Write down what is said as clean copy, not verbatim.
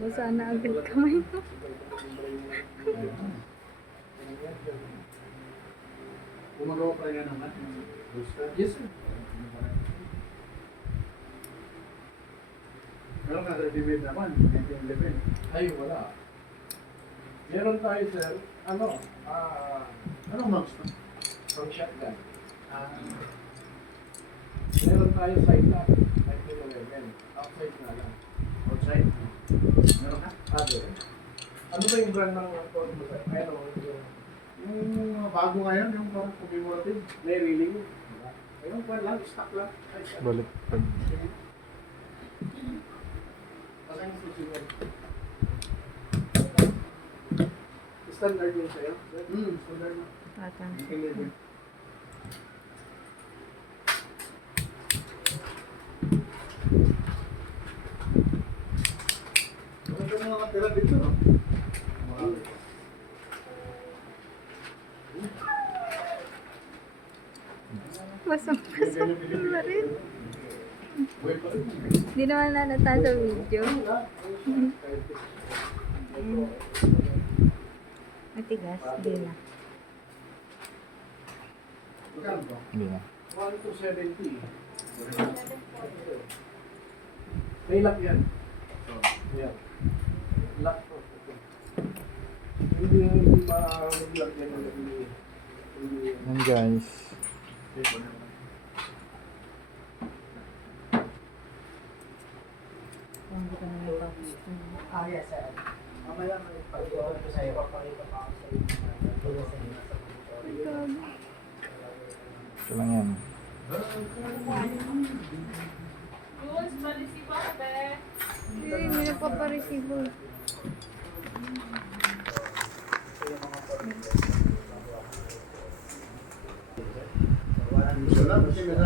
Basa na agad kamay mo. Gumagawa pa rin naman. Yes, sir. Meron ka ready-made naman, 1911. Ay, wala. Meron tayo, sir, Anong marks na? from shotgun. Meron tayo side lock, 1911. Outside na lang. Outside? Meron ka? Other. Ano ba yung brand ng phone mo, sir? Ano yung Yung bago ngayon, yung parang commemorative. may reeling? Ayun, kwan lang, stock lang. Balik pag Kasi yung susunod. Standard yung sa'yo? Standard na. Patang. 1911. Ano yung mga tira dito, no? Marami. Pasok-pasok na rin. Buhay pa rin. Hindi naman nalata sa video. Matigas, hindi na. Magkano ba? hindi na. 1 to 70. May lock yan. Yan. Lock to. Hindi ma-lock yan. Hindi. Yan guys. Hindi ka na tapos. Yes, sir. Mamaya may pag-iwan ko sa'yo. Papakita pa ako sa'yo. Ito lang yan. Jules, malisipa ka, be. Hindi, may nagpaparesibo. Wala, kasi may